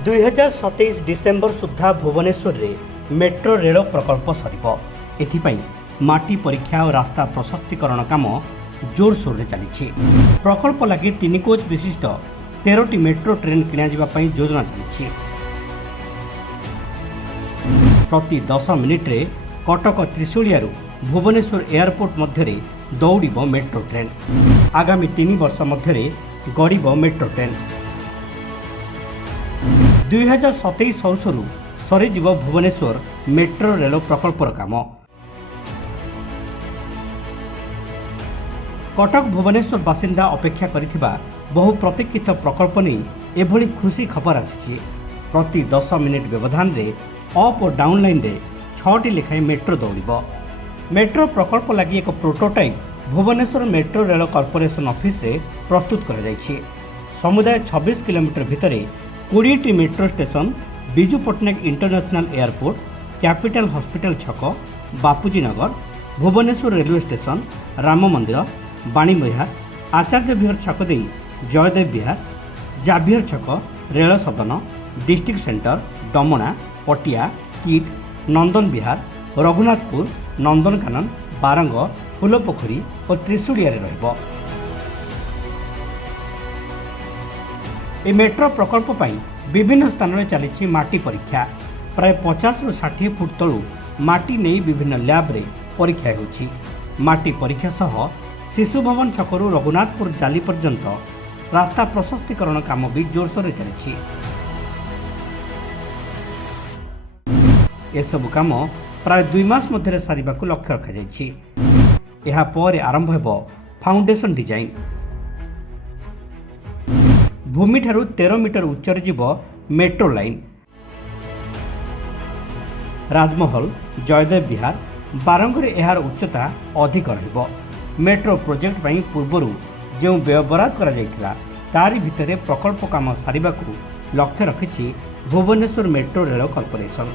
2027 December सुधा भुवनेश्वर रे metro rail प्रकल्प सरिबो। एथिपाई माटी परीक्षा और रास्ता प्रशस्तीकरण काम जोरसोर रे चली। प्रकल्प लगी 3 कोच विशिष्ट 13टी मेट्रो ट्रेन किणा योजना चली। प्रति 10 मिनिट रे कटक त्रिशूलिया भुवनेश्वर एयरपोर्ट मध्य दौड़ मेट्रो ट्रेन। आगामी 3 वर्ष मध्य गड़ब मेट्रो ट्रेन। 2027 हौसरू सरीजीव भुवनेश्वर मेट्रो रेल प्रकल्पर काम। कटक भुवनेश्वर बासिंदा अपेक्षा करिथिबा बहु प्रतीक्षित प्रकल्प नहीं एभली खुशी खबर आसी। प्रति 10 मिनिट व्यवधान रे अप और डाउन लाइन रे 6टी लेखाएं मेट्रो दौड़। मेट्रो प्रकल्प लगी एक prototype Bhubaneswar metro rail corporation office रे प्रस्तुत करा जायछि। समुदाय 26 किलोमीटर भितर 20टी metro station, Biju Patnaik international airport, capital hospital छक, बापूजी नगर, भुवनेश्वर रेलवे स्टेशन, राम मंदिर, बाणी विहार, आचार्य विहार छक दे जयदेव विहार, जाभियर छक, रेल सदन, डिस्ट्रिक्ट सेंटर, डमणा, पटिया, किट, नंदन विहार, रघुनाथपुर, नंदनकानन, बारंग, फूलपोखरी और त्रिशूलिया रहिबो। ए मेट्रो प्रकल्प पई विभिन्न स्थान में चली माटी परीक्षा। प्राय 50 ରୁ 60 फुट तलू माटी नहीं विभिन्न लैब रे परीक्षा होछि। माटी परीक्षा सह शिशु भवन छकरू रघुनाथपुर जाली पर्यंत रास्ता प्रशस्तीकरण काम भी जोरसोर चली। एसबु काम प्राय 2 मास मध्य सारिबा को लक्ष्य रखा जायछि। एहा पर आरंभ हेबो फाउंडेशन डिजाइन। भूमि ठारू 13 मीटर उच्चरे जीव मेट्रो लाइन। राजमहल, जयदेव विहार, बारंगरे एहार उच्चता अधिक रहिबो। मेट्रो प्रोजेक्ट पई पूर्वरु जो व्यय बराद करा जायथिला तारि भितरे प्रकल्प काम सारिबाकू लक्ष्य रखिछि भुवनेश्वर मेट्रो रेल कॉर्पोरेशन।